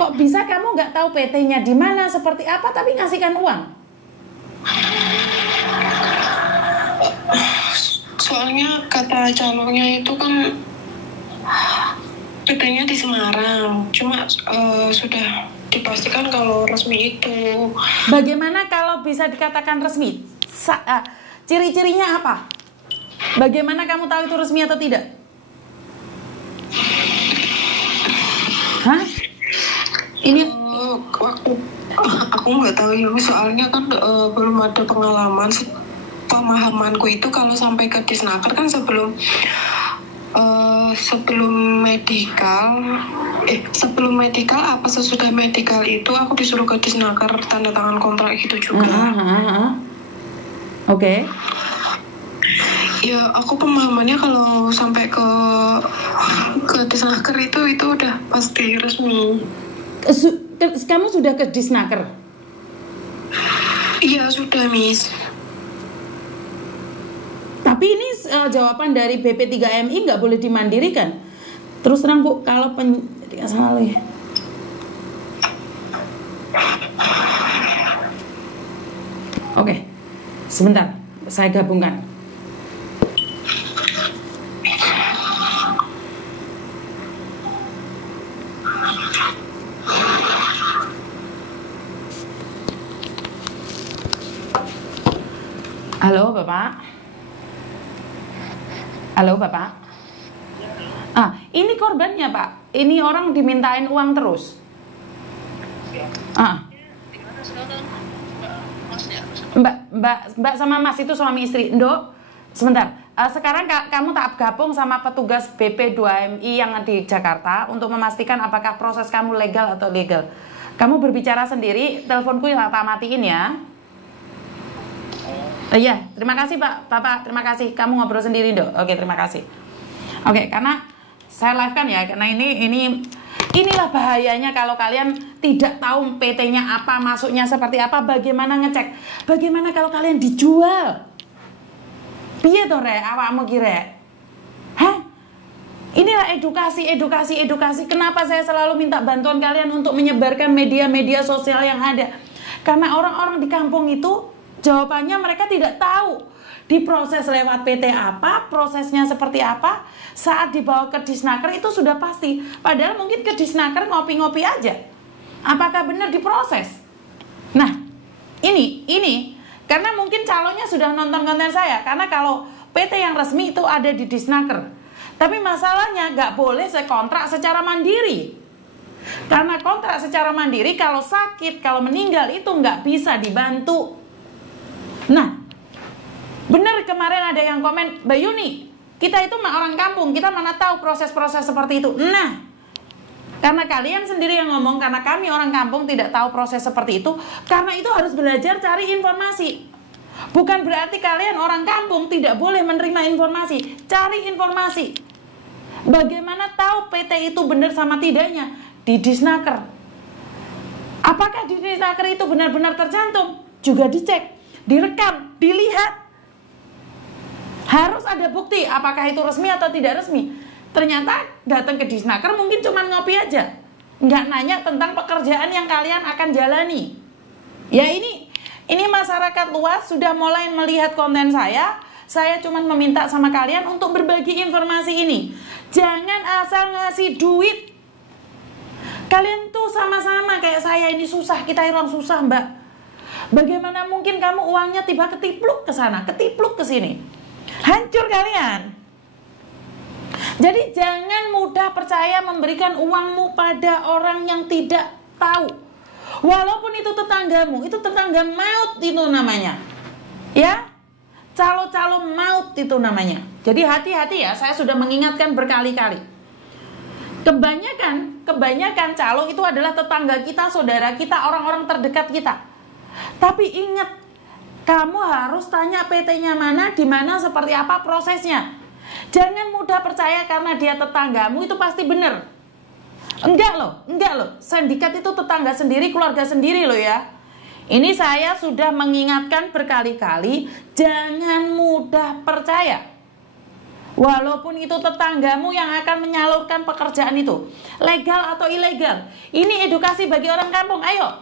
Kok bisa kamu nggak tahu PT-nya di mana, seperti apa, tapi ngasihkan uang? Soalnya kata calonnya itu kan PT-nya di Semarang, cuma sudah dipastikan kalau resmi itu. Bagaimana kalau bisa dikatakan resmi? Ciri-cirinya apa? Bagaimana kamu tahu itu resmi atau tidak? Hah? Ini waktu aku nggak tahu ya, soalnya kan belum ada pengalaman. Pemahamanku itu kalau sampai ke Disnaker kan sebelum medical apa sesudah medical itu aku disuruh ke Disnaker tanda tangan kontrak gitu juga. Oke. Ya aku pemahamannya kalau sampai ke Disnaker itu udah pasti resmi. Kamu sudah ke Disnaker? Iya sudah, Miss. Tapi ini jawaban dari BP3MI nggak boleh dimandirikan. Terus terang Bu, kalau salah ya. Oke, sebentar, saya gabungkan. Halo Bapak. Halo Bapak. Ini korbannya Pak. Ini orang dimintain uang terus. Mbak sama Mas itu suami istri. Ndok, sebentar. Sekarang kamu tak gabung sama petugas BP2MI yang di Jakarta untuk memastikan apakah proses kamu legal atau legal. Kamu berbicara sendiri, teleponku yang tak matiin ya. Iya, terima kasih Pak, Bapak, terima kasih. Kamu ngobrol sendiri, Dok. Oke, terima kasih. Oke, karena saya live kan ya, karena inilah bahayanya kalau kalian tidak tahu PT-nya apa, masuknya seperti apa, bagaimana ngecek. Bagaimana kalau kalian dijual? Piye to rek, awakmu ki rek? Hah? Inilah edukasi. Kenapa saya selalu minta bantuan kalian untuk menyebarkan media-media sosial yang ada? Karena orang-orang di kampung itu jawabannya mereka tidak tahu diproses lewat PT apa, prosesnya seperti apa. Saat dibawa ke Disnaker itu sudah pasti. Padahal mungkin ke Disnaker ngopi-ngopi aja. Apakah benar diproses? Nah, ini karena mungkin calonnya sudah nonton konten saya. Karena kalau PT yang resmi itu ada di Disnaker. Tapi masalahnya nggak boleh saya kontrak secara mandiri. Karena kontrak secara mandiri kalau sakit, kalau meninggal itu nggak bisa dibantu. Nah, benar kemarin ada yang komen, Mbak Yuni, kita itu orang kampung, kita mana tahu proses-proses seperti itu. Nah, karena kalian sendiri yang ngomong, karena kami orang kampung tidak tahu proses seperti itu, karena itu harus belajar cari informasi. Bukan berarti kalian orang kampung tidak boleh menerima informasi. Cari informasi. Bagaimana tahu PT itu benar sama tidaknya? Di Disnaker. Apakah di Disnaker itu benar-benar tercantum? Juga dicek. Direkam, dilihat. Harus ada bukti apakah itu resmi atau tidak resmi. Ternyata datang ke Disnaker mungkin cuma ngopi aja, nggak nanya tentang pekerjaan yang kalian akan jalani. Ya ini masyarakat luas sudah mulai melihat konten saya. Saya cuma meminta sama kalian untuk berbagi informasi ini. Jangan asal ngasih duit. Kalian tuh sama-sama kayak saya, ini susah, kita orang susah Mbak. Bagaimana mungkin kamu uangnya tiba ketipluk ke sana, ketipluk ke sini? Hancur kalian. Jadi jangan mudah percaya memberikan uangmu pada orang yang tidak tahu. Walaupun itu tetanggamu, itu tetangga maut itu namanya. Ya? Calo-calo maut itu namanya. Jadi hati-hati ya, saya sudah mengingatkan berkali-kali. Kebanyakan calo itu adalah tetangga kita, saudara kita, orang-orang terdekat kita. Tapi ingat, kamu harus tanya PT-nya mana, di mana, seperti apa prosesnya. Jangan mudah percaya karena dia tetanggamu itu pasti benar. Enggak loh. Sindikat itu tetangga sendiri, keluarga sendiri loh ya. Ini saya sudah mengingatkan berkali-kali, jangan mudah percaya. Walaupun itu tetanggamu yang akan menyalurkan pekerjaan itu, legal atau ilegal. Ini edukasi bagi orang kampung. Ayo,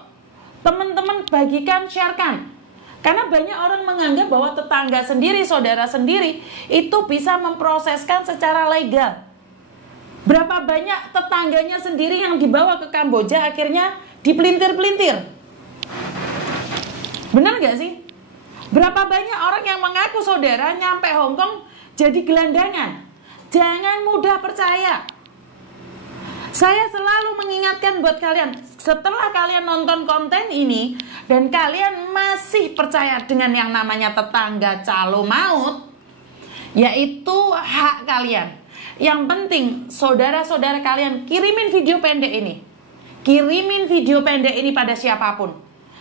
teman-teman bagikan, sharekan. Karena banyak orang menganggap bahwa tetangga sendiri, saudara sendiri, itu bisa memproseskan secara legal. Berapa banyak tetangganya sendiri yang dibawa ke Kamboja akhirnya dipelintir-pelintir. Benar gak sih? Berapa banyak orang yang mengaku saudara nyampe Hongkong jadi gelandangan. Jangan mudah percaya. Saya selalu mengingatkan buat kalian, setelah kalian nonton konten ini dan kalian masih percaya dengan yang namanya tetangga calo maut, yaitu hak kalian. Yang penting saudara-saudara kalian kirimin video pendek ini. Kirimin video pendek ini pada siapapun.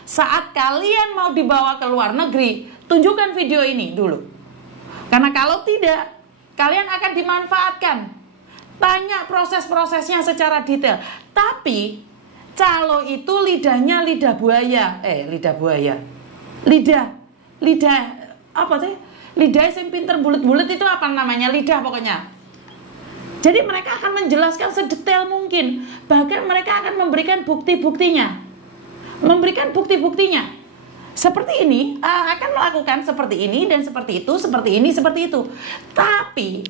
Saat kalian mau dibawa ke luar negeri, tunjukkan video ini dulu. Karena kalau tidak, kalian akan dimanfaatkan. Tanya proses-prosesnya secara detail. Tapi calo itu lidahnya lidah buaya. Lidah apa sih? Lidah yang pinter bulet-bulet itu apa namanya? Lidah pokoknya. Jadi mereka akan menjelaskan sedetail mungkin. Bahkan mereka akan memberikan bukti-buktinya. Seperti ini, akan melakukan seperti ini dan seperti itu, seperti ini, seperti itu. Tapi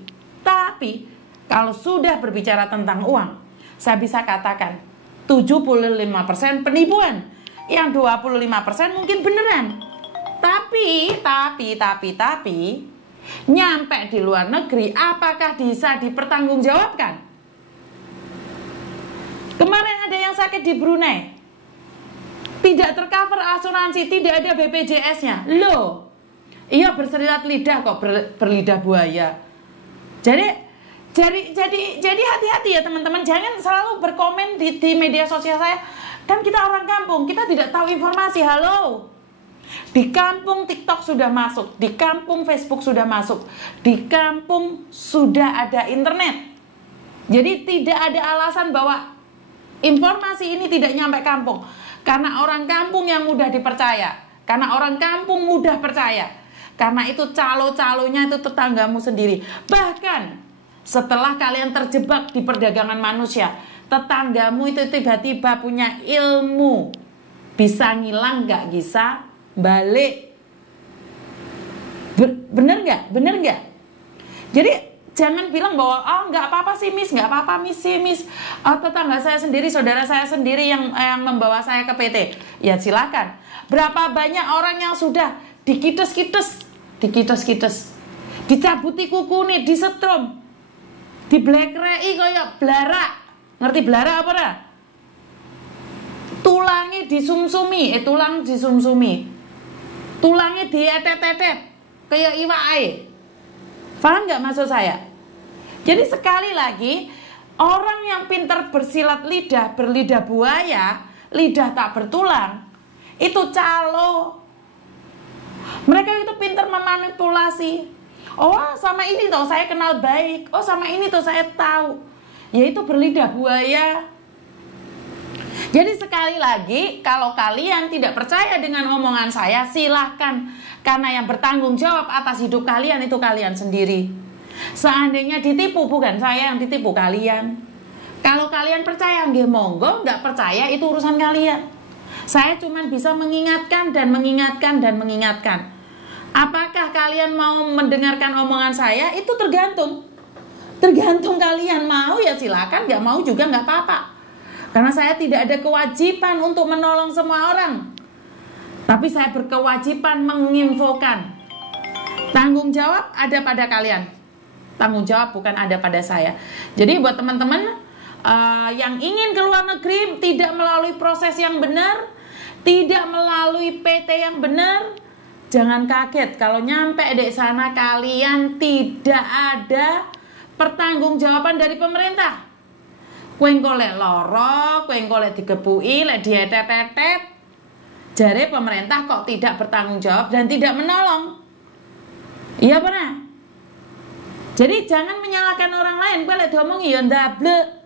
kalau sudah berbicara tentang uang, saya bisa katakan 75% penipuan, yang 25% mungkin beneran. Tapi nyampe di luar negeri, apakah bisa dipertanggungjawabkan? Kemarin ada yang sakit di Brunei, tidak tercover asuransi, tidak ada BPJS-nya. Loh, iya berserikat lidah kok berlidah buaya. Jadi hati-hati ya teman-teman. Jangan selalu berkomen di media sosial saya. Kan kita orang kampung, kita tidak tahu informasi. Halo. Di kampung TikTok sudah masuk, di kampung Facebook sudah masuk, di kampung sudah ada internet. Jadi tidak ada alasan bahwa informasi ini tidak nyampe kampung. Karena orang kampung yang mudah dipercaya. Karena orang kampung mudah percaya. Karena itu calo-calonya itu tetanggamu sendiri. Bahkan setelah kalian terjebak di perdagangan manusia, tetanggamu itu tiba-tiba punya ilmu. Bisa ngilang gak bisa balik. Bener gak? Bener gak? Jadi jangan bilang bahwa nggak apa-apa sih miss, nggak apa-apa miss sih miss. Tetangga saya sendiri, saudara saya sendiri yang membawa saya ke PT. Ya silakan. Berapa banyak orang yang sudah dikites-kites, dicabuti kuku nih, disetrum, diblekrei kayak belara. Ngerti belara apa dah? Tulangnya disumsumi, tulangnya dietet-etet kayak iwak. Paham nggak maksud saya? Jadi sekali lagi, orang yang pintar bersilat lidah, berlidah buaya, lidah tak bertulang, itu calo. Mereka itu pintar memanipulasi. Oh sama ini toh saya kenal baik, oh sama ini toh saya tahu. Yaitu berlidah buaya. Jadi sekali lagi, kalau kalian tidak percaya dengan omongan saya, silahkan. Karena yang bertanggung jawab atas hidup kalian itu kalian sendiri. Seandainya ditipu, bukan saya yang ditipu, kalian. Kalau kalian percaya, nggih monggo, nggak percaya itu urusan kalian. Saya cuma bisa mengingatkan dan mengingatkan dan mengingatkan. Apakah kalian mau mendengarkan omongan saya? Itu tergantung. Tergantung kalian mau ya silakan, nggak mau juga nggak apa-apa. Karena saya tidak ada kewajiban untuk menolong semua orang. Tapi saya berkewajiban menginfokan. Tanggung jawab ada pada kalian. Tanggung jawab bukan ada pada saya. Jadi buat teman-teman yang ingin ke luar negeri, tidak melalui proses yang benar, tidak melalui PT yang benar, jangan kaget kalau nyampe di sana kalian tidak ada pertanggungjawaban dari pemerintah. Kowe engko lek lara, kowe engko lek digepuki, lek dietet-etet, jare pemerintah kok tidak bertanggung jawab dan tidak menolong. Iya pernah. Jadi jangan menyalahkan orang lain. Kowe lek diomongi ya ndablek.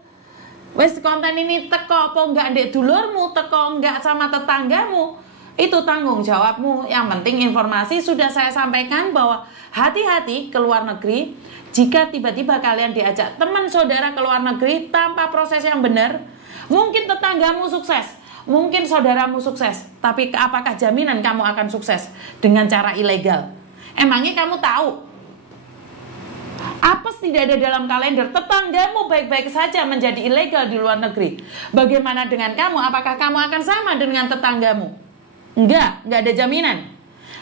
Wis konten ini teko apa enggak ndek dulurmu, teko enggak sama tetanggamu. Itu tanggung jawabmu. Yang penting informasi sudah saya sampaikan bahwa hati-hati ke luar negeri. Jika tiba-tiba kalian diajak teman saudara ke luar negeri tanpa proses yang benar, mungkin tetanggamu sukses, mungkin saudaramu sukses, tapi apakah jaminan kamu akan sukses dengan cara ilegal? Emangnya kamu tahu? Apes tidak ada dalam kalender, tetanggamu baik-baik saja menjadi ilegal di luar negeri. Bagaimana dengan kamu? Apakah kamu akan sama dengan tetanggamu? Enggak ada jaminan.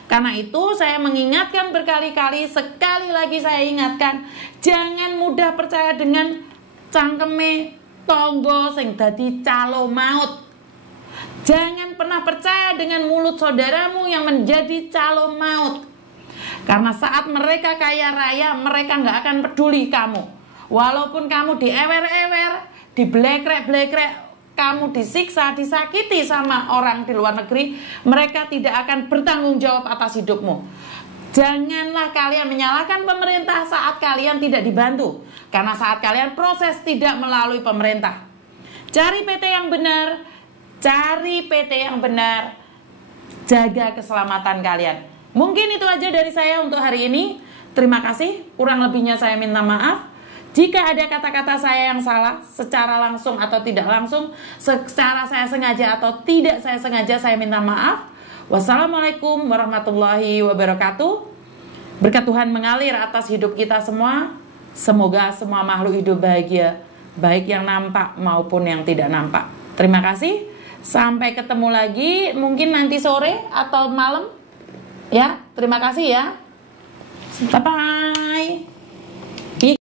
Karena itu saya mengingatkan berkali-kali, sekali lagi saya ingatkan, jangan mudah percaya dengan cangkeme tonggo sing dadi calo maut. Jangan pernah percaya dengan mulut saudaramu yang menjadi calo maut. Karena saat mereka kaya raya, mereka nggak akan peduli kamu. Walaupun kamu diewer-ewer, diblekrek-blekrek, kamu disiksa, disakiti sama orang di luar negeri, mereka tidak akan bertanggung jawab atas hidupmu. Janganlah kalian menyalahkan pemerintah saat kalian tidak dibantu. Karena saat kalian proses tidak melalui pemerintah. Cari PT yang benar, jaga keselamatan kalian. Mungkin itu aja dari saya untuk hari ini. Terima kasih, kurang lebihnya saya minta maaf. Jika ada kata-kata saya yang salah, secara langsung atau tidak langsung, secara saya sengaja atau tidak saya sengaja, saya minta maaf. Wassalamualaikum warahmatullahi wabarakatuh. Berkat Tuhan mengalir atas hidup kita semua. Semoga semua makhluk hidup bahagia, baik yang nampak maupun yang tidak nampak. Terima kasih. Sampai ketemu lagi, mungkin nanti sore atau malam. Ya, terima kasih ya. Bye-bye.